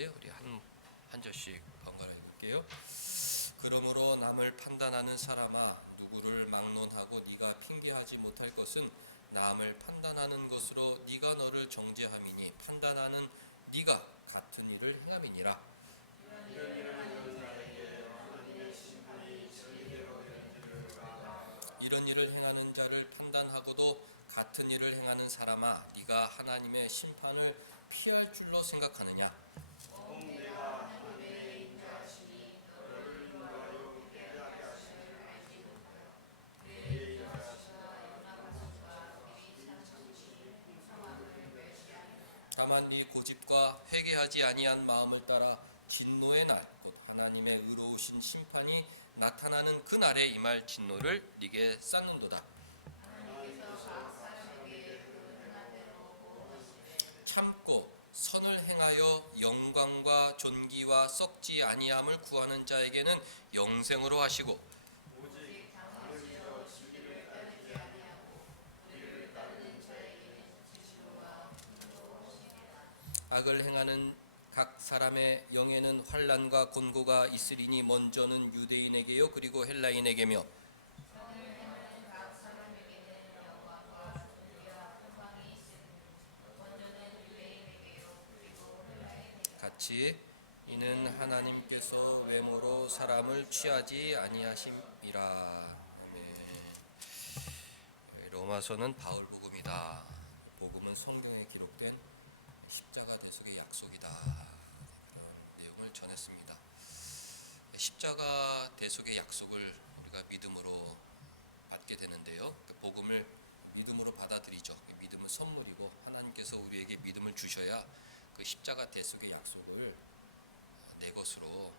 같이 우리 한 절씩 번갈아 읽을게요. 그러므로 남을 판단하는 사람아, 누구를 막론하고 네가 핑계하지 못할 것은 남을 판단하는 것으로 네가 너를 정죄함이니 판단하는 네가 같은 일을 행함이니라. 이런 일을 행하는 자를 판단하고도 같은 일을 행하는 사람아, 네가 하나님의 심판을 피할 줄로 생각하느냐? 다만 네 고집과 회개하지 아니한 마음을 따라 진노의 날, 곧 하나님의 의로우신 심판이 나타나는 그 날에 임할 진노를 네게 쌓는도다. 참고 선을 행하여 영광과 존귀와 썩지 아니함을 구하는 자에게는 영생으로 하시고, 악을 행하는 각 사람의 영에는 환난과 곤고가 있으리니 먼저는 유대인에게요 그리고 헬라인에게며 같이 이는 하나님께서 외모로 사람을 취하지 아니하심이라. 로마서는 바울 복음이다. 복음은 성경에 기록된 십자가 대속의 약속이다. 그런 내용을 전했습니다. 십자가 대속의 약속을 우리가 믿음으로 받게 되는데요. 복음을 믿음으로 받아들이죠. 믿음은 선물이고 하나님께서 우리에게 믿음을 주셔야 그 십자가 대속의 약속을 내 것으로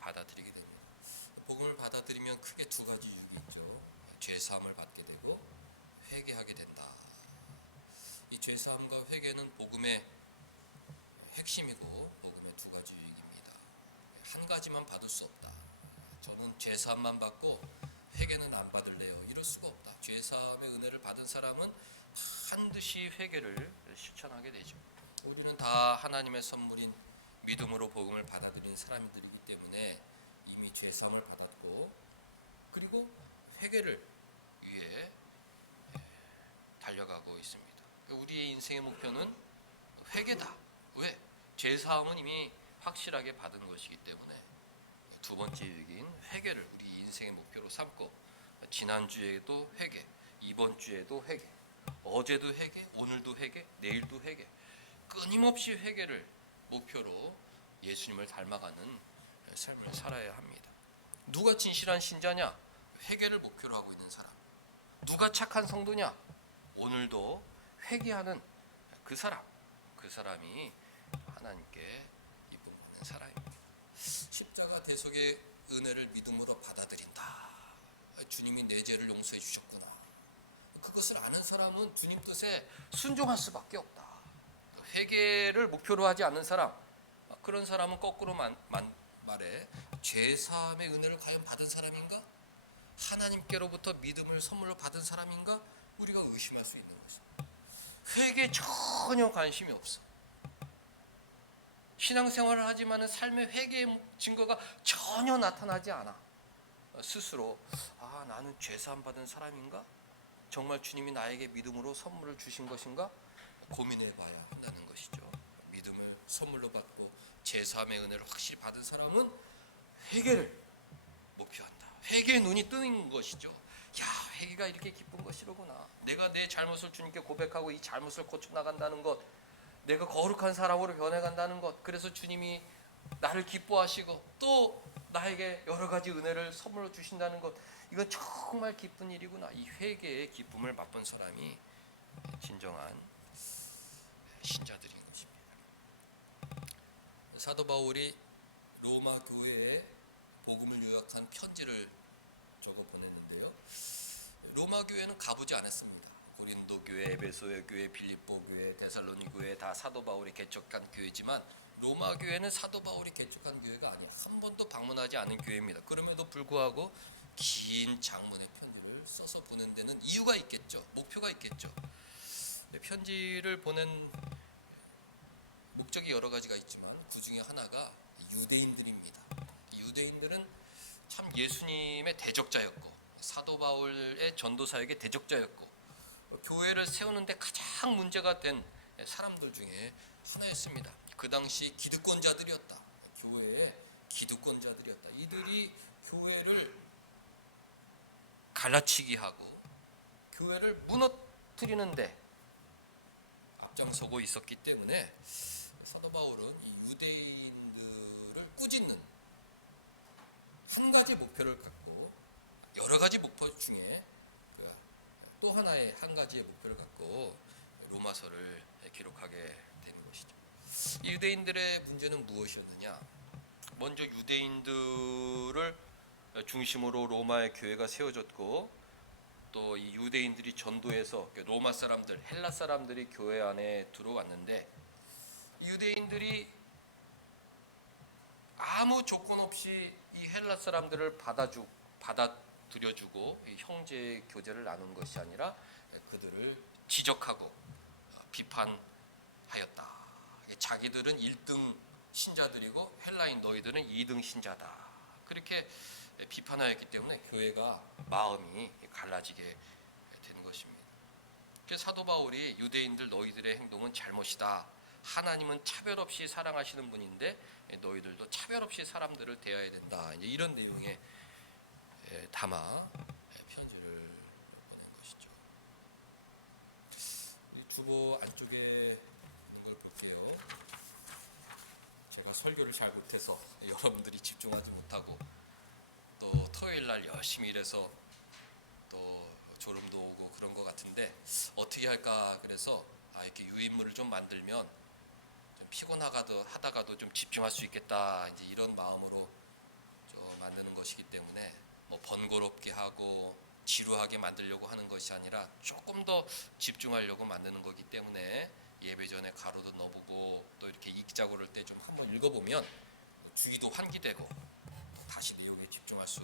받아들이게 됩니다. 복음을 받아들이면 크게 두 가지 유익이 있죠. 죄 사함을 받게 되고 회개하게 된다. 이 죄 사함과 회개는 복음의 핵심이고 복음의 두 가지 유익입니다. 한 가지만 받을 수 없다. 저는 죄 사함만 받고 회개는 안 받을래요. 이럴 수가 없다. 죄 사함의 은혜를 받은 사람은 반드시 회개를 실천하게 되죠. 우리는 다 하나님의 선물인 믿음으로 복음을 받아들인 사람들이기 때문에 이미 죄 사함을 받았고 그리고 회개를 위해 달려가고 있습니다. 우리의 인생의 목표는 회개다. 왜? 죄 사함은 이미 확실하게 받은 것이기 때문에 두 번째 얘기인 회개를 우리 인생의 목표로 삼고 지난주에도 회개, 이번 주에도 회개, 어제도 회개, 오늘도 회개, 내일도 회개, 끊임없이 회개를 목표로 예수님을 닮아가는 삶을 살아야 합니다. 누가 진실한 신자냐? 회개를 목표로 하고 있는 사람. 누가 착한 성도냐? 오늘도 회개하는 그 사람. 그 사람이 하나님께 기쁨 받는 사람입니다. 십자가 대속의 은혜를 믿음으로 받아들인다. 주님이 내 죄를 용서해 주셨구나. 그것을 아는 사람은 주님 뜻에 순종할 수밖에 없다. 회개를 목표로 하지 않는 사람, 그런 사람은 거꾸로 말해 죄 사함의 은혜를 과연 받은 사람인가? 하나님께로부터 믿음을 선물로 받은 사람인가? 우리가 의심할 수 있는 것입니다. 회개에 전혀 관심이 없어. 신앙생활을 하지만 삶의 회개의 증거가 전혀 나타나지 않아. 스스로 나는 죄사함 받은 사람인가? 정말 주님이 나에게 믿음으로 선물을 주신 것인가? 고민해 봐야 한다는 것이죠. 믿음을 선물로 받고 죄사함의 은혜를 확실히 받은 사람은 회개를 목표한다. 회개의 눈이 뜨는 것이죠. 야, 회개가 이렇게 기쁜 것이로구나. 내가 내 잘못을 주님께 고백하고 이 잘못을 고쳐나간다는 것, 내가 거룩한 사람으로 변해간다는 것, 그래서 주님이 나를 기뻐하시고 또 나에게 여러 가지 은혜를 선물로 주신다는 것, 이건 정말 기쁜 일이구나. 이 회개의 기쁨을 맛본 사람이 진정한 신자들인 것입니다. 사도 바울이 로마 교회에 복음을 요약한 편지를 적어 보냈는데요. 로마 교회는 가보지 않았습니다. 고린도 교회, 에베소 교회, 빌립보 교회, 데살로니 교회 다 사도 바울이 개척한 교회지만 로마 교회는 사도 바울이 개척한 교회가 아니라 한 번도 방문하지 않은 교회입니다. 그럼에도 불구하고 긴 장문의 편지를 써서 보낸 데는 이유가 있겠죠. 목표가 있겠죠. 편지를 보낸 목적이 여러 가지가 있지만 그 중에 하나가 유대인들입니다. 유대인들은 참 예수님의 대적자였고 사도 바울의 전도 사역의 대적자였고 교회를 세우는데 가장 문제가 된 사람들 중에 하나였습니다. 그 당시 기득권자들이었다. 교회의 기득권자들이었다. 이들이 교회를 갈라치기 하고 교회를 무너뜨리는데 앞장서고 있었기 때문에 사도 바울은 이 유대인들을 꾸짖는 한 가지 목표를 갖고 여러 가지 목표 중에 또 하나의 한 가지의 목표를 갖고 로마서를 기록하게 되는 것이죠. 이 유대인들의 문제는 무엇이었느냐? 먼저 유대인들을 중심으로 로마의 교회가 세워졌고 또 이 유대인들이 전도해서 로마 사람들, 헬라 사람들이 교회 안에 들어왔는데 유대인들이 아무 조건 없이 이 헬라 사람들을 받아들여주고 형제 교제를 나눈 것이 아니라 그들을 지적하고 비판하였다. 자기들은 1등 신자들이고 헬라인 너희들은 2등 신자다. 그렇게 비판하였기 때문에 교회가 마음이 갈라지게 된 것입니다. 그래서 사도 바울이 유대인들 너희들의 행동은 잘못이다. 하나님은 차별 없이 사랑하시는 분인데 너희들도 차별 없이 사람들을 대해야 된다. 이제 이런 내용의 담아 편지를 보낸 것이죠. 주보 안쪽에 있는 걸 볼게요. 제가 설교를 잘 못해서 여러분들이 집중하지 못하고 또 토요일 날 열심히 일해서 또 졸음도 오고 그런 것 같은데 어떻게 할까 그래서 이렇게 유인물을 좀 만들면 좀 피곤하다가도 좀 집중할 수 있겠다 이제 이런 마음으로 좀 만드는 것이기 때문에 뭐 번거롭게 하고 지루하게 만들려고 하는 것이 아니라 조금 더 집중하려고 만드는 거기 때문에 예배 전에 가로도 넣어보고 또 이렇게 읽자 고를 때 좀 한번 읽어보면 주의도 환기되고 다시 내용에 집중할 수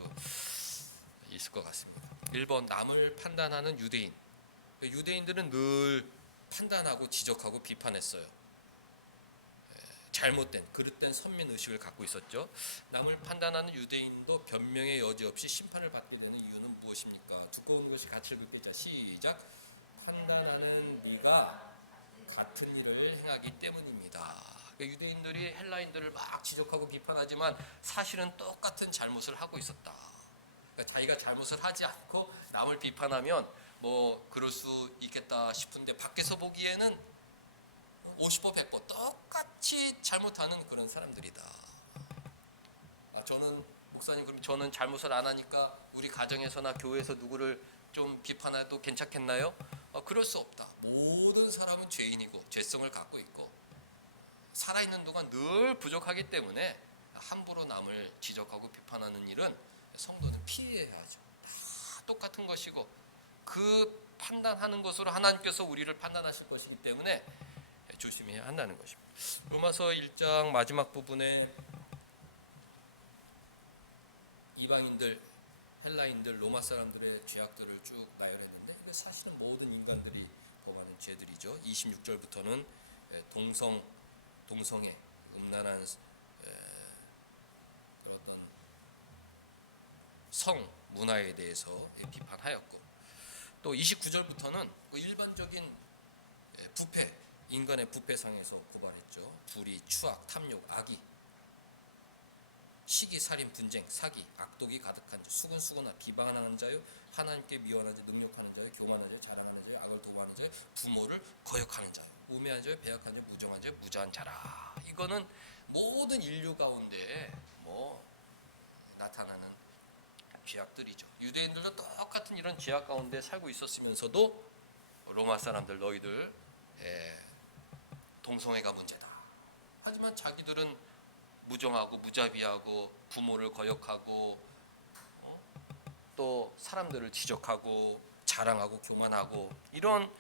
있을 것 같습니다. 1번 남을 판단하는 유대인. 유대인들은 늘 판단하고 지적하고 비판했어요. 잘못된 그릇된 선민의식을 갖고 있었죠. 남을 판단하는 유대인도 변명의 여지 없이 심판을 받게 되는 이유는 무엇입니까? 두꺼운 것이 같이 읽을게요. 시작. 판단하는 네가 같은 일을 행하기 때문입니다. 유대인들이 헬라인들을 막 지적하고 비판하지만 사실은 똑같은 잘못을 하고 있었다. 자기가 잘못을 하지 않고 남을 비판하면 뭐 그럴 수 있겠다 싶은데 밖에서 보기에는 50보 100보 똑같이 잘못하는 그런 사람들이다. 저는 목사님 그럼 저는 잘못을 안 하니까 우리 가정에서나 교회에서 누구를 좀 비판해도 괜찮겠나요? 그럴 수 없다. 모든 사람은 죄인이고 죄성을 갖고 있고 살아있는 동안 늘 부족하기 때문에 함부로 남을 지적하고 비판하는 일은 성도는 피해야 하죠. 다 똑같은 것이고 그 판단하는 것으로 하나님께서 우리를 판단하실 것이기 때문에 조심해야 한다는 것입니다. 로마서 1장 마지막 부분에 이방인들, 헬라인들, 로마 사람들의 죄악들을 쭉 나열했는데 사실은 모든 인간들이 범하는 죄들이죠. 26절부터는 동성애, 음란한 어떤 성 문화에 대해서 비판하였고 또 29절부터는 일반적인 부패, 인간의 부패상에서 고발했죠. 불의, 추악, 탐욕, 악의, 시기, 살인, 분쟁, 사기, 악독이 가득한 자, 수근수근한 비방하는 자요, 하나님께 미워하는 자, 능욕하는 자요, 교만하는 자요, 자랑하는 자요, 악을 도모하는 자요, 부모를 거역하는 자요, 우매한 자요, 배역한 자요, 무정한 자요, 무자한 자라. 이거는 모든 인류 가운데 나타나는 죄악들이죠. 유대인들도 똑같은 이런 죄악 가운데 살고 있었으면서도 로마 사람들 너희들 동성애가 문제다. 하지만 자기들은 무정하고 무자비하고 부모를 거역하고 또 사람들을 지적하고 자랑하고 교만하고 이런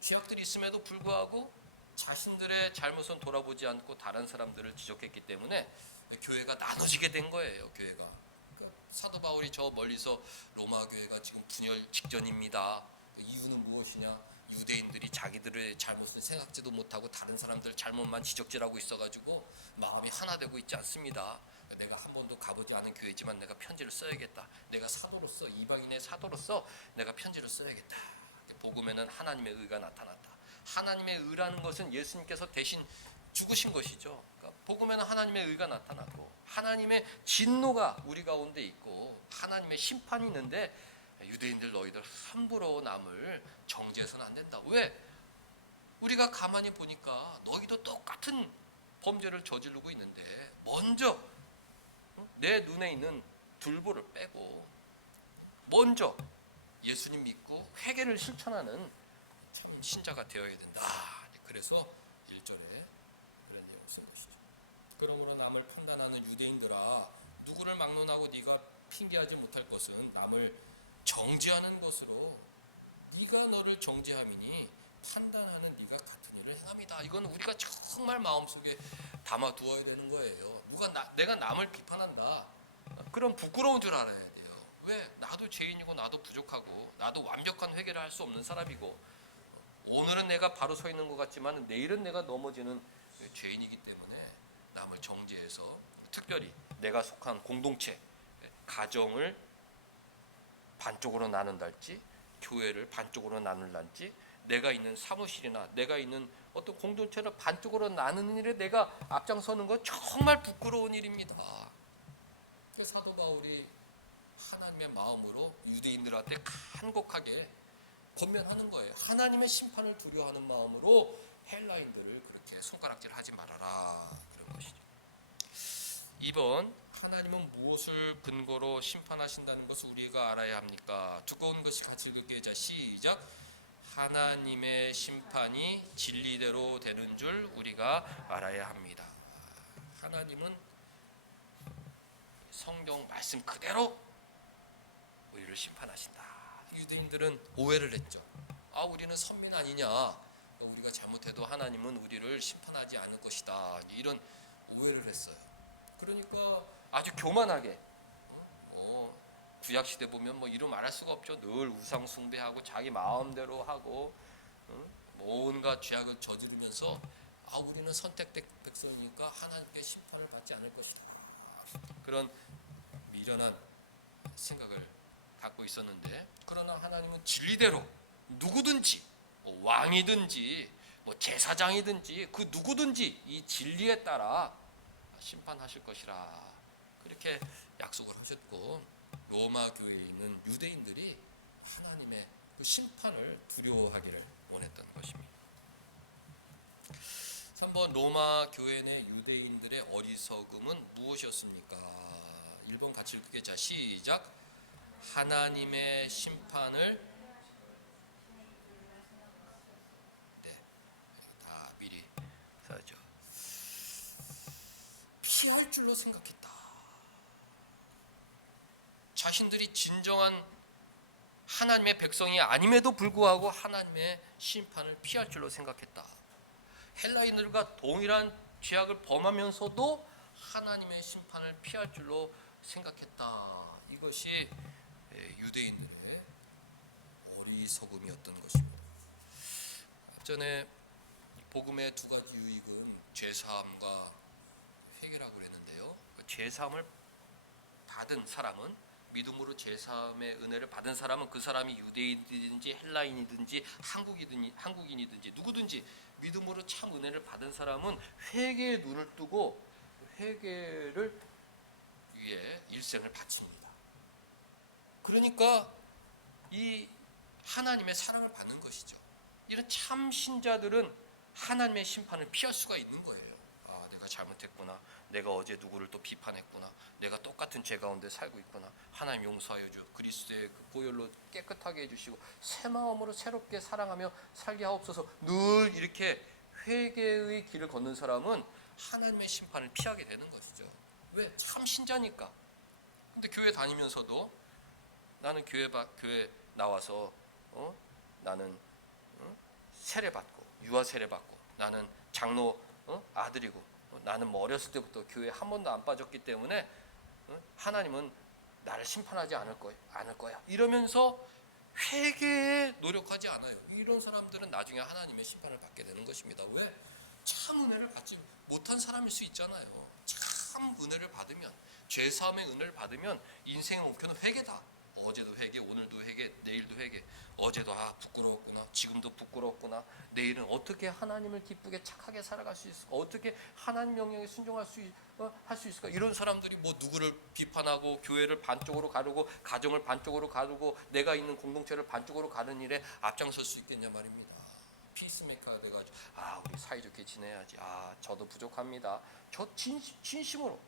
죄악들이 있음에도 불구하고 자신들의 잘못은 돌아보지 않고 다른 사람들을 지적했기 때문에 교회가 나눠지게 된 거예요. 교회가. 그러니까 사도 바울이 저 멀리서 로마 교회가 지금 분열 직전입니다. 이유는 무엇이냐? 유대인들이 자기들의 잘못은 생각지도 못하고 다른 사람들 잘못만 지적질하고 있어가지고 마음이 하나 되고 있지 않습니다. 내가 한 번도 가보지 않은 교회지만 내가 편지를 써야겠다. 내가 사도로서, 이방인의 사도로서 내가 편지를 써야겠다. 복음에는 하나님의 의가 나타났다. 하나님의 의라는 것은 예수님께서 대신 죽으신 것이죠. 그러니까 복음에는 하나님의 의가 나타나고 하나님의 진노가 우리 가운데 있고 하나님의 심판이 있는데, 유대인들 너희들 함부로 남을 정죄해서는 안 된다. 왜? 우리가 가만히 보니까 너희도 똑같은 범죄를 저지르고 있는데 먼저 내 눈에 있는 둘보를 빼고 먼저 예수님 믿고 회개를 실천하는 참 신자가 되어야 된다. 그래서 1절에 그런 내용을 쓴 것이죠. 그러므로 남을 판단하는 유대인들아, 누구를 막론하고 네가 핑계하지 못할 것은 남을 정죄하는 것으로 네가 너를 정죄함이니 판단하는 네가 같은 일을 행함이다. 이건 우리가 정말 마음속에 담아 두어야 되는 거예요. 내가 남을 비판한다, 그럼 부끄러운 줄 알아야 돼요. 왜? 나도 죄인이고 나도 부족하고 나도 완벽한 회개를 할 수 없는 사람이고, 오늘은 내가 바로 서 있는 것 같지만 내일은 내가 넘어지는 죄인이기 때문에 남을 정죄해서, 특별히 내가 속한 공동체, 가정을 반쪽으로 나눈달지, 교회를 반쪽으로 나눌란지, 내가 있는 사무실이나 내가 있는 어떤 공동체를 반쪽으로 나누는 일에 내가 앞장서는 건 정말 부끄러운 일입니다. 그래서 사도 바울이 하나님의 마음으로 유대인들한테 간곡하게 권면하는 거예요. 하나님의 심판을 두려워하는 마음으로 헬라인들을 그렇게 손가락질하지 말아라, 그런 것이죠. 2번, 하나님은 무엇을 근거로 심판하신다는 것을 우리가 알아야 합니까? 두꺼운 것이 같이 읽게. 자, 시작. 하나님의 심판이 진리대로 되는 줄 우리가 알아야 합니다. 하나님은 성경 말씀 그대로 우리를 심판하신다. 유대인들은 오해를 했죠. 우리는 선민 아니냐, 우리가 잘못해도 하나님은 우리를 심판하지 않을 것이다, 이런 오해를 했어요. 그러니까 아주 교만하게, 구약시대 보면 이루 말할 수가 없죠. 늘 우상 숭배하고 자기 마음대로 하고 온갖 죄악을 저지르면서 우리는 선택된 백성이니까 하나님께 심판을 받지 않을 것이다, 그런 미련한 생각을 갖고 있었는데, 그러나 하나님은 진리대로 누구든지, 왕이든지 제사장이든지 그 누구든지 이 진리에 따라 심판하실 것이라, 그렇게 약속을 하셨고, 로마 교회에 있는 유대인들이 하나님의 그 심판을 두려워하기를 원했던 것입니다. 3번, 로마 교회 내 유대인들의 어리석음은 무엇이었습니까? 1번 같이 읽게. 자, 시작. 하나님의 심판을 다 미리 사죠. 피할 줄로 생각했다. 자신들이 진정한 하나님의 백성이 아님에도 불구하고 하나님의 심판을 피할 줄로 생각했다. 헬라인들과 동일한 죄악을 범하면서도 하나님의 심판을 피할 줄로 생각했다. 이것이 유대인들의 어리석음이었던 것입니다. 앞전에 복음의 두 가지 유익은 죄사함과 회개라고 그랬는데요. 죄사함을 받은 사람은, 믿음으로 죄사함의 은혜를 받은 사람은, 그 사람이 유대인이든지 헬라인이든지 한국인이든지 누구든지 믿음으로 참 은혜를 받은 사람은 회개의 눈을 뜨고 회개를 위해 일생을 바칩니다. 그러니까 이 하나님의 사랑을 받는 것이죠. 이런 참 신자들은 하나님의 심판을 피할 수가 있는 거예요. 내가 잘못했구나, 내가 어제 누구를 또 비판했구나, 내가 똑같은 죄 가운데 살고 있구나, 하나님 용서하여 주, 그리스도의 그 보혈로 깨끗하게 해주시고 새 마음으로 새롭게 사랑하며 살게 하옵소서, 늘 이렇게 회개의 길을 걷는 사람은 하나님의 심판을 피하게 되는 것이죠. 왜? 참 신자니까. 근데 교회 다니면서도 나는 교회 나와서 나는 세례 받고 유아 세례 받고 나는 장로 아들이고 나는 어렸을 때부터 교회에 한 번도 안 빠졌기 때문에 하나님은 나를 심판하지 않을 거야 이러면서 회개에 노력하지 않아요. 이런 사람들은 나중에 하나님의 심판을 받게 되는 것입니다. 왜? 참 은혜를 받지 못한 사람일 수 있잖아요. 참 은혜를 받으면, 죄사함의 은혜를 받으면 인생의 목표는 회개다. 어제도 회개, 오늘도 회개, 내일도 회개. 어제도 부끄러웠구나, 지금도 부끄러웠구나, 내일은 어떻게 하나님을 기쁘게 착하게 살아갈 수 있을까, 어떻게 하나님 명령에 순종할 할 수 있을까. 이런 사람들이 뭐 누구를 비판하고 교회를 반쪽으로 가르고 가정을 반쪽으로 가르고 내가 있는 공동체를 반쪽으로 가는 일에 앞장설 수 있겠냐 말입니다. 피스메이커가 돼가지고 우리 사이좋게 지내야지, 저도 부족합니다, 저 진심으로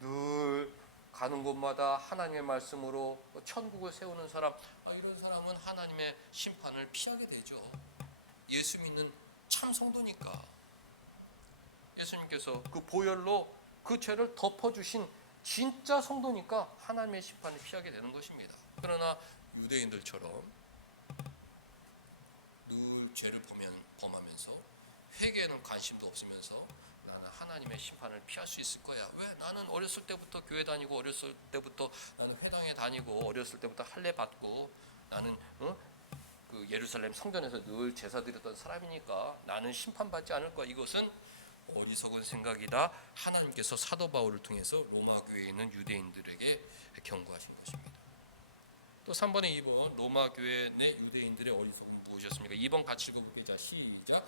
늘 가는 곳마다 하나님의 말씀으로 천국을 세우는 사람, 이런 사람은 하나님의 심판을 피하게 되죠. 예수 믿는 참 성도니까. 예수님께서 그 보혈로 그 죄를 덮어주신 진짜 성도니까 하나님의 심판을 피하게 되는 것입니다. 그러나 유대인들처럼 늘 죄를 범하면서 회개에는 관심도 없으면서 나는 하나님의 심판을 피할 수 있을 거야. 왜? 나는 어렸을 때부터 교회 다니고, 어렸을 때부터 나는 회당에 다니고, 어렸을 때부터 할례 받고, 나는 그 예루살렘 성전에서 늘 제사 드렸던 사람이니까 나는 심판받지 않을 거야. 이것은 어리석은 생각이다. 하나님께서 사도 바울을 통해서 로마 교회에 있는 유대인들에게 경고하신 것입니다. 또 3번에 2번 로마 교회 내 유대인들의 어리석음은 무엇이었습니까? 2번 같이 읽어볼게요. 자, 시작.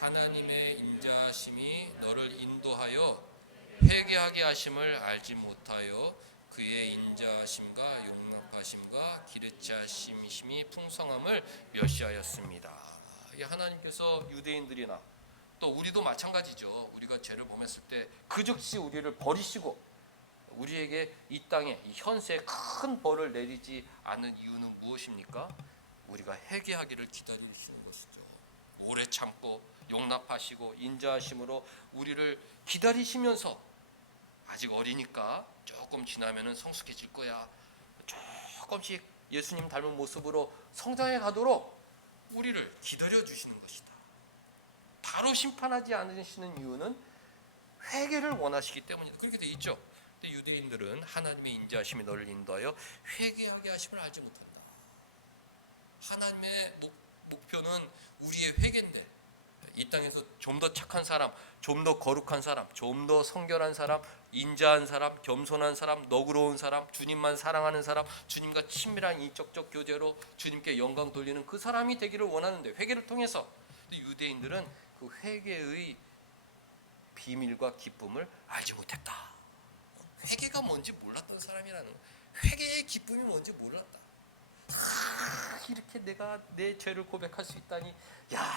하나님의 인자하심이 너를 인도하여 회개하게 하심을 알지 못하여 그의 인자하심과 용납하심과 기르치 하심이 풍성함을 멸시하였습니다. 하나님께서 유대인들이나 또 우리도 마찬가지죠. 우리가 죄를 범했을 때 그 즉시 우리를 버리시고 우리에게 이 땅에 이 현세에 큰 벌을 내리지 않은 이유는 무엇입니까? 우리가 회개하기를 기다리시는 것이죠. 오래 참고 용납하시고 인자하심으로 우리를 기다리시면서 아직 어리니까 조금 지나면은 성숙해질 거야, 조금씩 예수님 닮은 모습으로 성장해 가도록 우리를 기다려 주시는 것이다. 바로 심판하지 않으시는 이유는 회개를 원하시기 때문이다. 그렇게 돼 있죠. 근데 유대인들은 하나님의 인자하심이 너를 인도하여 회개하게 하심을 알지 못한다. 하나님의 목표는 우리의 회개인데, 이 땅에서 좀 더 착한 사람, 좀 더 거룩한 사람, 좀 더 성결한 사람, 인자한 사람, 겸손한 사람, 너그러운 사람, 주님만 사랑하는 사람, 주님과 친밀한 인격적 교제로 주님께 영광 돌리는 그 사람이 되기를 원하는데, 회개를 통해서. 근데 유대인들은 그 회개의 비밀과 기쁨을 알지 못했다. 회개가 뭔지 몰랐던 사람이라는 거예요. 회개의 기쁨이 뭔지 몰랐다. 이렇게 내가 내 죄를 고백할 수 있다니,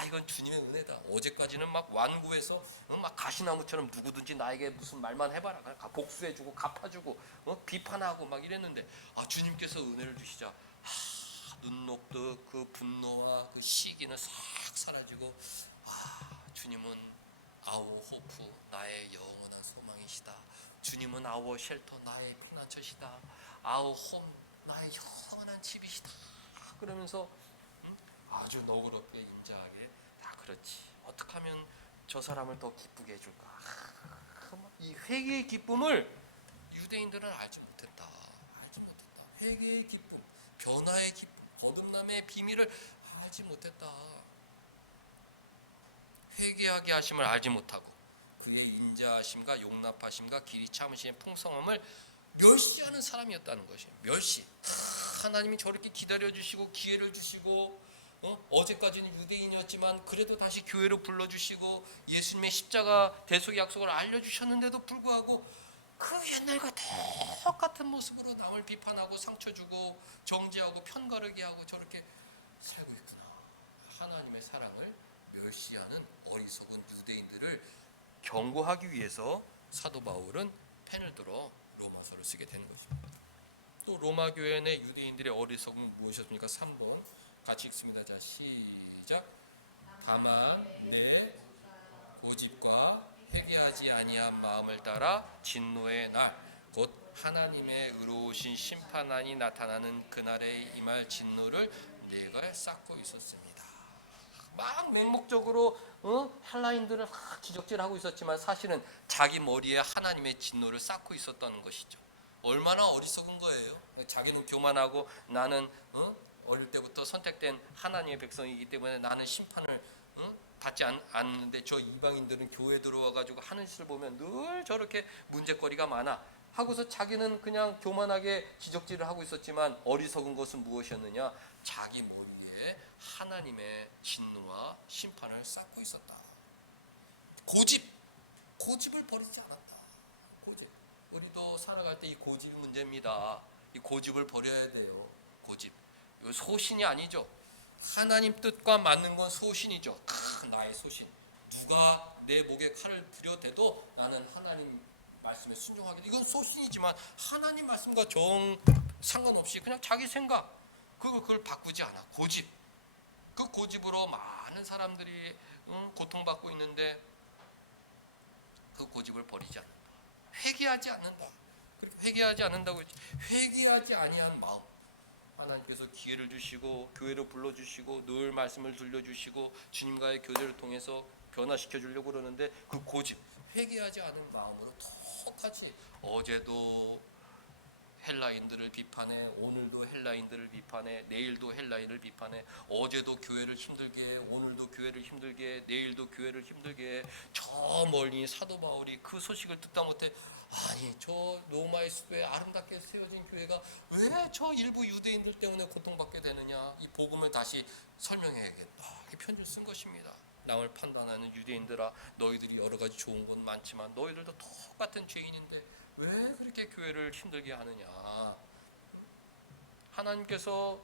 이건 주님의 은혜다. 어제까지는 막 완고해서 막 가시나무처럼 누구든지 나에게 무슨 말만 해봐라, 복수해주고 갚아주고 비판하고 막 이랬는데, 주님께서 은혜를 주시자 눈 녹듯 그 분노와 그 시기는 싹 사라지고, 주님은 아워 호프, 나의 영원한 소망이시다. 주님은 아워 쉘터, 나의 피난처시다. 아워 홈, 나의 영원한 집이시다. 그러면서 아주 너그럽게 인자하게, 그렇지, 어떻게 하면 저 사람을 더 기쁘게 해줄까. 이 회개의 기쁨을 유대인들은 알지 못했다. 회개의 기쁨, 변화의 기쁨, 거듭남의 비밀을 알지 못했다. 회개하게 하심을 알지 못하고 그의 인자하심과 용납하심과 길이 참으심의 풍성함을 멸시하는 사람이었다는 것이에요. 멸시. 하나님이 저렇게 기다려주시고 기회를 주시고, 어제까지는 유대인이었지만 그래도 다시 교회로 불러주시고 예수님의 십자가 대속의 약속을 알려주셨는데도 불구하고 그 옛날과 똑같은 모습으로 남을 비판하고 상처 주고 정죄하고 편가르게 하고 저렇게 살고 있구나. 하나님의 사랑을 멸시하는 어리석은 유대인들을 경고하기 위해서 사도 바울은 펜을 들어 로마서를 쓰게 되는 것입니다. 또 로마 교회 내 유대인들의 어리석음은 무엇이었습니까? 3번 같이 읽습니다. 자, 시작. 다만 내 고집과 회개하지 아니한 마음을 따라 진노의 날, 곧 하나님의 의로우신 심판안이 나타나는 그날에 임할 진노를 내가 쌓고 있었습니다. 막 맹목적으로 헬라인들을 지적질하고 있었지만 사실은 자기 머리에 하나님의 진노를 쌓고 있었다는 것이죠. 얼마나 어리석은 거예요. 자기는 교만하고 나는 어릴 때부터 때부터 선택된 하나님의 백성이기 때문에 나는 심판을 받지 않는데 저 이방인들은 교회 들어와가지고 하는 짓을 보면 늘 저렇게 문제거리가 많아 하고서 자기는 그냥 교만하게 지적질을 하고 있었지만 어리석은 것은 무엇이었느냐? 자기 머리에 하나님의 진노와 심판을 쌓고 있었다. 고집을 버리지 않았다. 고집. 우리도 살아갈 때 이 고집 문제입니다. 이 고집을 버려야 돼요. 고집. 이거 소신이 아니죠. 하나님 뜻과 맞는 건 소신이죠. 나의 소신. 누가 내 목에 칼을 들여대도 나는 하나님 말씀에 순종하겠다. 이건 소신이지만 하나님 말씀과 상관없이 그냥 자기 생각 그걸 바꾸지 않아. 고집. 그 고집으로 많은 사람들이 고통받고 있는데 그 고집을 버리지 않는다. 회개하지 않는다. 그렇게 회개하지 않는다고 했지. 회개하지 아니한 마음. 하나님께서 기회를 주시고 교회로 불러주시고 늘 말씀을 들려주시고 주님과의 교제를 통해서 변화시켜 주려고 그러는데 그 고집, 회개하지 않은 마음으로 똑같이 어제도 헬라인들을 비판해, 오늘도 헬라인들을 비판해, 내일도 헬라인을 비판해, 어제도 교회를 힘들게 해, 오늘도 교회를 힘들게 해, 내일도 교회를 힘들게 해. 저 멀리 사도 바울이 그 소식을 듣다 못해 아니 저 로마의 숲에 아름답게 세워진 교회가 왜 저 일부 유대인들 때문에 고통받게 되느냐, 이 복음을 다시 설명해야겠다. 이 편지를 쓴 것입니다. 남을 판단하는 유대인들아, 너희들이 여러 가지 좋은 건 많지만 너희들도 똑같은 죄인인데 왜 그렇게 교회를 힘들게 하느냐. 하나님께서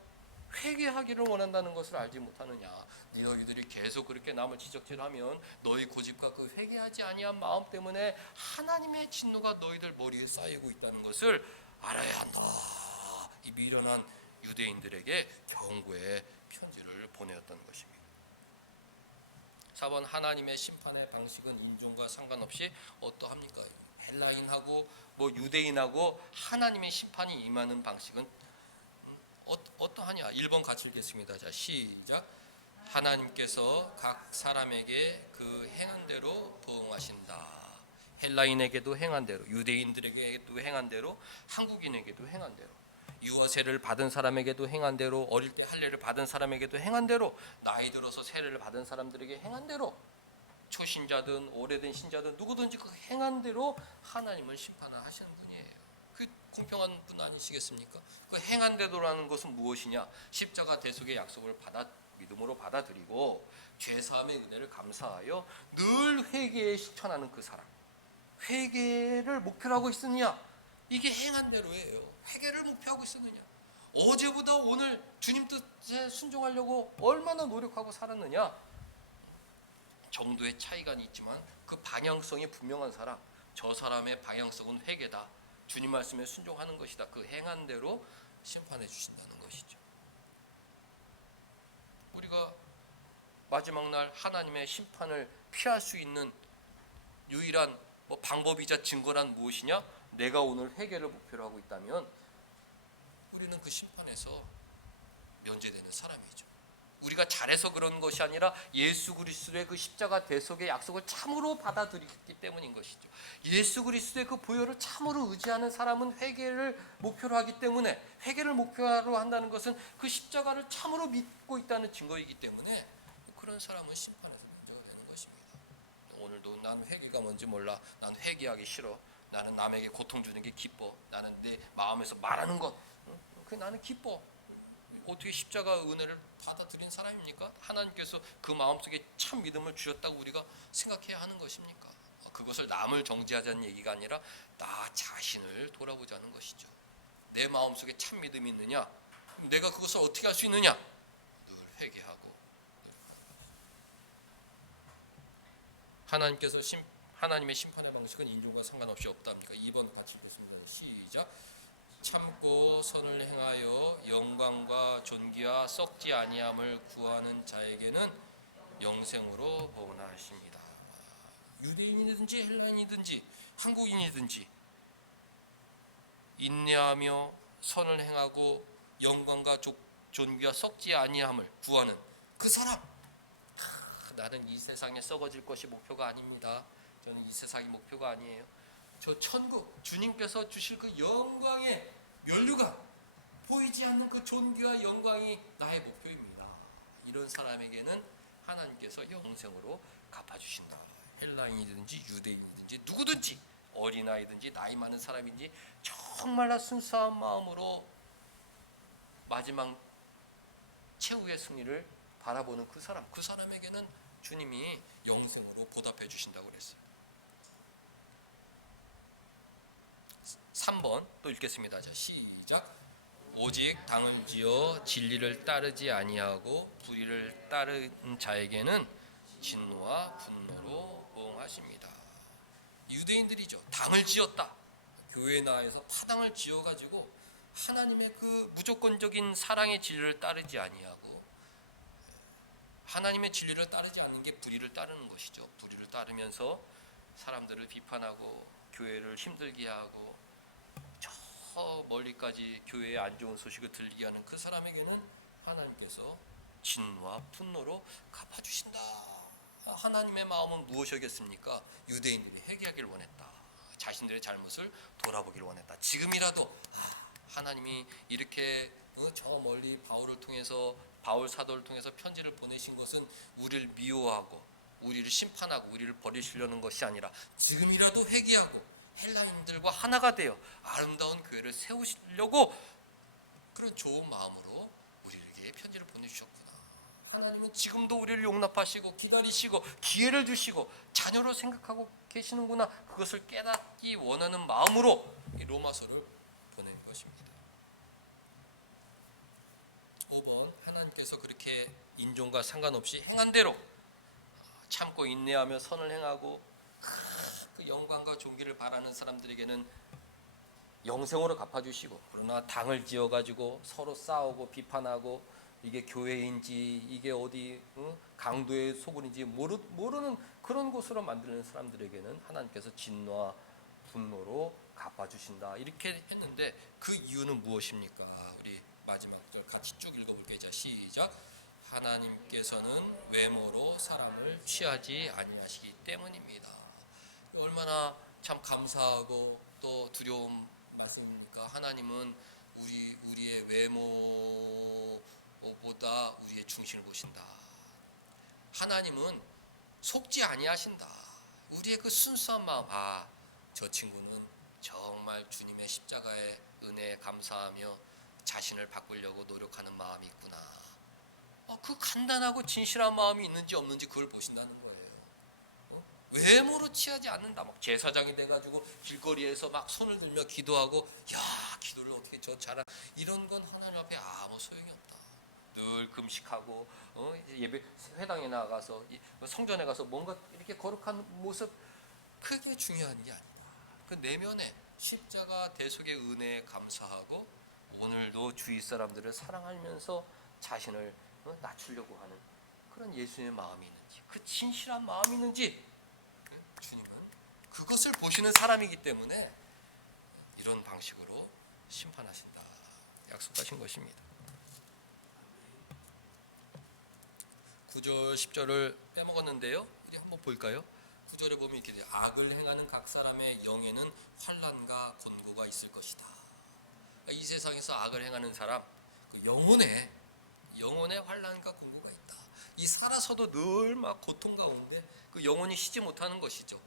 회개하기를 원한다는 것을 알지 못하느냐. 너희들이 계속 그렇게 남을 지적질하면 너희 고집과 그 회개하지 아니한 마음 때문에 하나님의 진노가 너희들 머리에 쌓이고 있다는 것을 알아야 한다. 이 미련한 유대인들에게 경고의 편지를 보내었던 것입니다. 4번, 하나님의 심판의 방식은 인종과 상관없이 어떠합니까? 헬라인하고 유대인하고 하나님의 심판이 임하는 방식은 어떠하냐? 1번 같이 읽겠습니다. 자, 시작. 하나님께서 각 사람에게 그 행한 대로 보응하신다. 헬라인에게도 행한 대로, 유대인들에게도 행한 대로, 한국인에게도 행한 대로, 유아세를 받은 사람에게도 행한 대로, 어릴 때 할례를 받은 사람에게도 행한 대로, 나이 들어서 세례를 받은 사람들에게 행한 대로, 초신자든 오래된 신자든 누구든지 그 행한 대로 하나님은 심판을 하시는 분이에요. 그 공평한 분 아니시겠습니까? 그 행한 대로라는 것은 무엇이냐? 십자가 대속의 약속을 믿음으로 받아들이고 죄사함의 은혜를 감사하여 늘 회개에 실천하는 그 사람, 회개를 목표로 하고 있느냐? 이게 행한 대로예요. 회개를 목표하고 있느냐? 어제보다 오늘 주님 뜻에 순종하려고 얼마나 노력하고 살았느냐? 정도의 차이가 있지만 그 방향성이 분명한 사람, 저 사람의 방향성은 회개다. 주님 말씀에 순종하는 것이다. 그 행한 대로 심판해 주신다는 것이죠. 우리가 마지막 날 하나님의 심판을 피할 수 있는 유일한 방법이자 증거란 무엇이냐? 내가 오늘 회개를 목표로 하고 있다면 우리는 그 심판에서 면제되는 사람이죠. 우리가 잘해서 그런 것이 아니라 예수 그리스도의 그 십자가 대속의 약속을 참으로 받아들이기 때문인 것이죠. 예수 그리스도의 그 보혈을 참으로 의지하는 사람은 회개를 목표로 하기 때문에, 회개를 목표로 한다는 것은 그 십자가를 참으로 믿고 있다는 증거이기 때문에 그런 사람은 심판에서 문제가 되는 것입니다. 오늘도 난 회개가 뭔지 몰라, 난 회개하기 싫어, 나는 남에게 고통 주는 게 기뻐, 나는 내 마음에서 말하는 것, 나는 기뻐. 어떻게 십자가 은혜를 받아들인 사람입니까? 하나님께서 그 마음속에 참 믿음을 주셨다고 우리가 생각해야 하는 것입니까? 그것을 남을 정죄하자는 얘기가 아니라 나 자신을 돌아보자는 것이죠. 내 마음속에 참 믿음이 있느냐? 내가 그것을 어떻게 할 수 있느냐? 늘 회개하고. 하나님의 심판의 방식은 인종과 상관없이 없답니까? 2번 같이 읽겠습니다. 시작. 참고 선을 행하여 영광과 존귀와 썩지 아니함을 구하는 자에게는 영생으로 보응하십니다. 유대인이든지 헬라인이든지 한국인이든지 인내하며 선을 행하고 영광과 존귀와 썩지 아니함을 구하는 그 사람. 나는 이 세상에 썩어질 것이 목표가 아닙니다. 저는 이 세상이 목표가 아니에요. 저 천국, 주님께서 주실 그 영광의 면류관, 보이지 않는 그 존귀와 영광이 나의 목표입니다. 이런 사람에게는 하나님께서 영생으로 갚아주신다. 헬라인이든지 유대인이든지 누구든지 어린아이든지 나이 많은 사람인지 정말로 순수한 마음으로 마지막 최후의 승리를 바라보는 그 사람에게는 주님이 영생으로 보답해 주신다고 그랬어요. 3번 또 읽겠습니다. 자, 시작. 오직 당을 지어 진리를 따르지 아니하고 불의를 따른 자에게는 진노와 분노로 보응하십니다. 유대인들이죠. 당을 지었다. 교회 나에서 파당을 지어가지고 하나님의 그 무조건적인 사랑의 진리를 따르지 아니하고, 하나님의 진리를 따르지 않는 게 불의를 따르는 것이죠. 불의를 따르면서 사람들을 비판하고 교회를 힘들게 하고 저 멀리까지 교회에 안 좋은 소식을 들리게 하는 그 사람에게는 하나님께서 진노와 분노로 갚아주신다. 하나님의 마음은 무엇이겠습니까? 유대인들이 회개하기를 원했다. 자신들의 잘못을 돌아보기를 원했다. 지금이라도 하나님이 이렇게 저 멀리 바울 사도를 통해서 편지를 보내신 것은 우리를 미워하고 우리를 심판하고 우리를 버리시려는 것이 아니라 지금이라도 회개하고 헬라인들과 하나가 되어 아름다운 교회를 세우시려고 그런 좋은 마음으로 우리에게 편지를 보내주셨구나. 하나님은 지금도 우리를 용납하시고 기다리시고 기회를 주시고 자녀로 생각하고 계시는구나. 그것을 깨닫기 원하는 마음으로 이 로마서를 보낸 것입니다. 5번, 하나님께서 그렇게 인종과 상관없이 행한 대로 참고 인내하며 선을 행하고 그 영광과 존귀를 바라는 사람들에게는 영생으로 갚아주시고, 그러나 당을 지어가지고 서로 싸우고 비판하고 이게 교회인지 이게 어디 강도의 소굴인지 모르는 그런 곳으로 만드는 사람들에게는 하나님께서 진노와 분노로 갚아주신다. 이렇게 했는데 그 이유는 무엇입니까? 우리 마지막 절 같이 쭉 읽어볼게요. 자, 시작. 하나님께서는 외모로 사람을 취하지 아니하시기 때문입니다. 얼마나 참 감사하고 또 두려운 말씀입니까? 하나님은 우리의 외모보다 우리의 중심을 보신다. 하나님은 속지 아니하신다. 우리의 그 순수한 마음, 저 친구는 정말 주님의 십자가의 은혜에 감사하며 자신을 바꾸려고 노력하는 마음이 있구나. 그 간단하고 진실한 마음이 있는지 없는지 그걸 보신다는 거예요. 외모로 취하지 않는다. 막 제사장이 돼가지고 길거리에서 막 손을 들며 기도하고, 기도를 어떻게 저 잘한, 이런 건 하나님 앞에 아무 소용이 없다. 늘 금식하고 예배 회당에 나가서 성전에 가서 뭔가 이렇게 거룩한 모습, 그게 중요한 게 아니다. 그 내면에 십자가 대속의 은혜에 감사하고 오늘도 주위 사람들을 사랑하면서 자신을 낮추려고 하는 그런 예수님의 마음이 있는지, 그 진실한 마음이 있는지 주님은 그것을 보시는 사람이기 때문에 이런 방식으로 심판하신다 약속하신 것입니다. 9절 10절을 빼먹었는데요. 우리 한번 볼까요? 9절에 보면 이렇게 돼요. 악을 행하는 각 사람의 영에는 환난과 곤고가 있을 것이다. 이 세상에서 악을 행하는 사람, 그 영혼에 환난과 곤고가 있다. 이 살아서도 늘 막 고통 가운데 그 영혼이 쉬지 못하는 것이죠.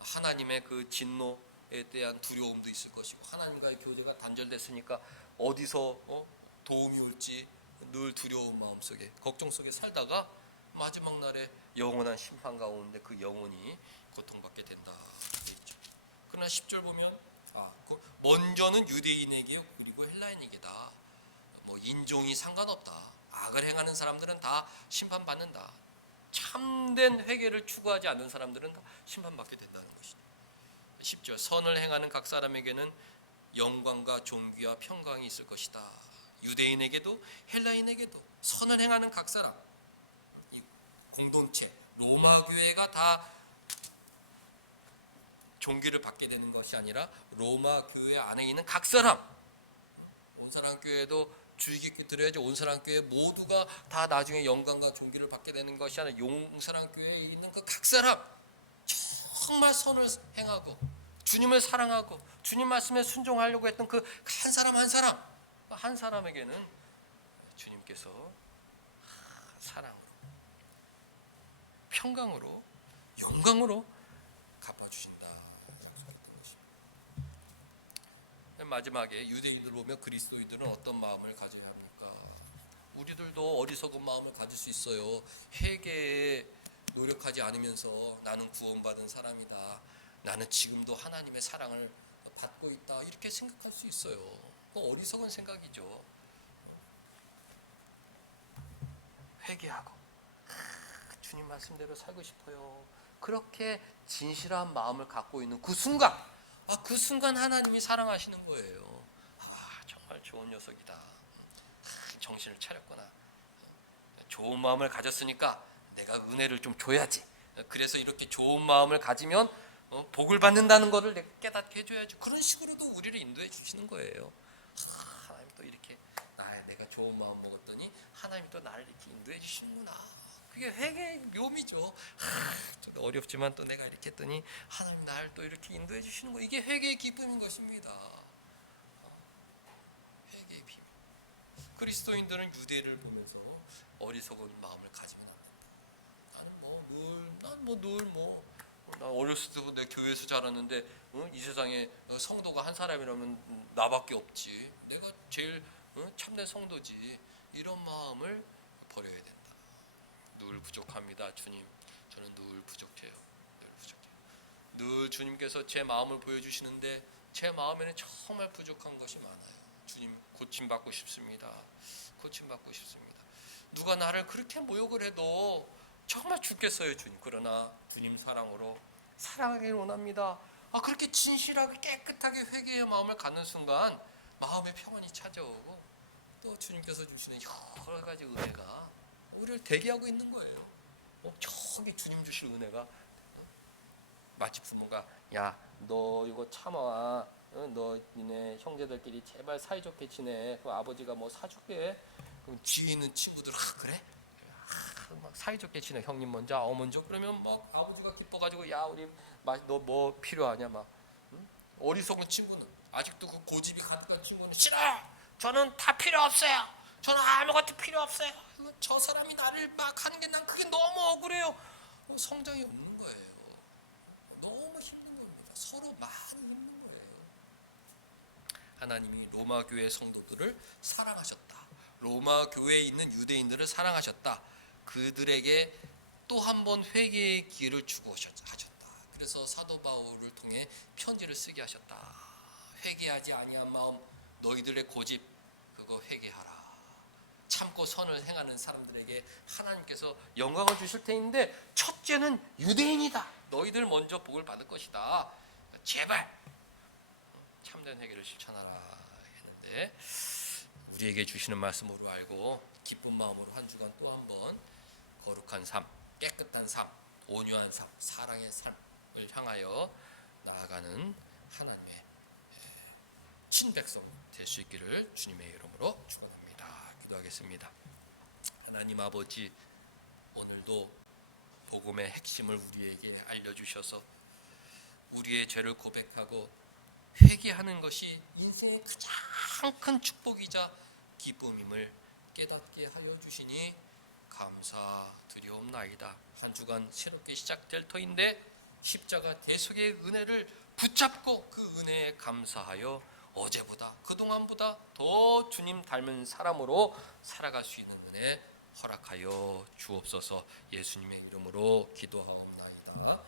하나님의 그 진노에 대한 두려움도 있을 것이고, 하나님과의 교제가 단절됐으니까 어디서 도움이 올지 늘 두려운 마음 속에, 걱정 속에 살다가 마지막 날에 영원한 심판 가운데 그 영혼이 고통받게 된다. 그러나 10절 보면 먼저는 유대인에게 그리고 헬라인에게다. 인종이 상관없다. 악을 행하는 사람들은 다 심판받는다. 참된 회개를 추구하지 않는 사람들은 다 심판받게 된다는 것이죠. 10절, 선을 행하는 각 사람에게는 영광과 존귀와 평강이 있을 것이다. 유대인에게도 헬라인에게도 선을 행하는 각 사람, 이 공동체 로마 교회가 다 존귀를 받게 되는 것이 아니라 로마 교회 안에 있는 각 사람, 온사랑교회도 주의 깊게 들어야지. 온사랑교회 모두가 다 나중에 영광과 존귀를 받게 되는 것이 아니라 용사랑교회에 있는 그 각 사람 정말 선을 행하고 주님을 사랑하고 주님 말씀에 순종하려고 했던 그 한 사람 한 사람, 한 사람에게는 주님께서 사랑으로, 평강으로, 영광으로 갚아주신다. 마지막에 유대인들 보면 그리스도인들은 어떤 마음을 가져야 합니까? 우리들도 어리석은 마음을 가질 수 있어요. 회개에 노력하지 않으면서 나는 구원받은 사람이다, 나는 지금도 하나님의 사랑을 받고 있다, 이렇게 생각할 수 있어요. 그건 어리석은 생각이죠. 회개하고 주님 말씀대로 살고 싶어요, 그렇게 진실한 마음을 갖고 있는 그 순간, 그 순간 하나님이 사랑하시는 거예요. 정말 좋은 녀석이다, 정신을 차렸구나, 좋은 마음을 가졌으니까 내가 은혜를 좀 줘야지, 그래서 이렇게 좋은 마음을 가지면 복을 받는다는 것을 내가 깨닫게 해줘야지, 그런 식으로도 우리를 인도해 주시는 거예요. 하나님 또 이렇게 내가 좋은 마음 먹었더니 하나님이 또 나를 이렇게 인도해 주시는구나. 그게 회개의 묘미죠. 어렵지만 또 내가 이렇게 했더니 하나님 나를 또 이렇게 인도해 주시는 거, 이게 회개의 기쁨인 것입니다. 회개의 비밀. 그리스도인들은 유대를 보면서 어리석은 마음을 가지면 안 된다. 나 어렸을 때부터 내 교회에서 자랐는데 이 세상에 성도가 한 사람이라면 나밖에 없지, 내가 제일 참된 성도지, 이런 마음을 버려야 된다. 늘 부족합니다, 주님. 저는 늘 부족해요. 늘 주님께서 제 마음을 보여주시는데 제 마음에는 정말 부족한 것이 많아요. 주님, 고침받고 싶습니다. 고침받고 싶습니다. 누가 나를 그렇게 모욕을 해도 정말 죽겠어요, 주님. 그러나 주님 사랑으로 사랑하기를 원합니다. 그렇게 진실하게 깨끗하게 회개의 마음을 갖는 순간 마음의 평안이 찾아오고 또 주님께서 주시는 여러 가지 은혜가 우리를 대기하고 있는 거예요. 저기 주님 주실 은혜가, 마치 부모가 야, 너 이거 참아, 너 니네 형제들끼리 제발 사이좋게 지내, 그 아버지가 뭐 사줄게. 그럼 뒤에 있는 친구들 그래? 막 사이좋게 지내, 형님 먼저, 먼저. 그러면 막 아버지가 기뻐가지고 야, 우리 너 뭐 필요하냐, 막. 어리석은 친구는, 아직도 그 고집이 가득한 친구는 싫어, 저는 다 필요 없어요, 저는 아무것도 필요 없어요, 저 사람이 나를 막 하는 게 난 그게 너무 억울해요. 성장이 없는 거예요. 너무 힘든 겁니다. 서로 많이 힘든 거예요. 하나님이 로마 교회 성도들을 사랑하셨다, 로마 교회에 있는 유대인들을 사랑하셨다, 그들에게 또 한 번 회개의 기회를 주고 하셨다. 그래서 사도 바울을 통해 편지를 쓰게 하셨다. 회개하지 아니한 마음, 너희들의 고집 그거 회개하라. 참고 선을 행하는 사람들에게 하나님께서 영광을 주실 테인데, 첫째는 유대인이다, 너희들 먼저 복을 받을 것이다, 제발 참된 회개를 실천하라 했는데, 우리에게 주시는 말씀으로 알고 기쁜 마음으로 한 주간 또 한 번 거룩한 삶, 깨끗한 삶, 온유한 삶, 사랑의 삶을 향하여 나아가는 하나님의 친백성 될 수 있기를 주님의 이름으로 축원합니다. 기도하겠습니다. 하나님 아버지, 오늘도 복음의 핵심을 우리에게 알려주셔서 우리의 죄를 고백하고 회개하는 것이 인생의 가장 큰 축복이자 기쁨임을 깨닫게 하여 주시니 감사드리옵나이다. 한 주간 새롭게 시작될 터인데 십자가 대속의 은혜를 붙잡고 그 은혜에 감사하여 어제보다 그동안보다 더 주님 닮은 사람으로 살아갈 수 있는 은혜 허락하여 주옵소서. 예수님의 이름으로 기도하옵나이다.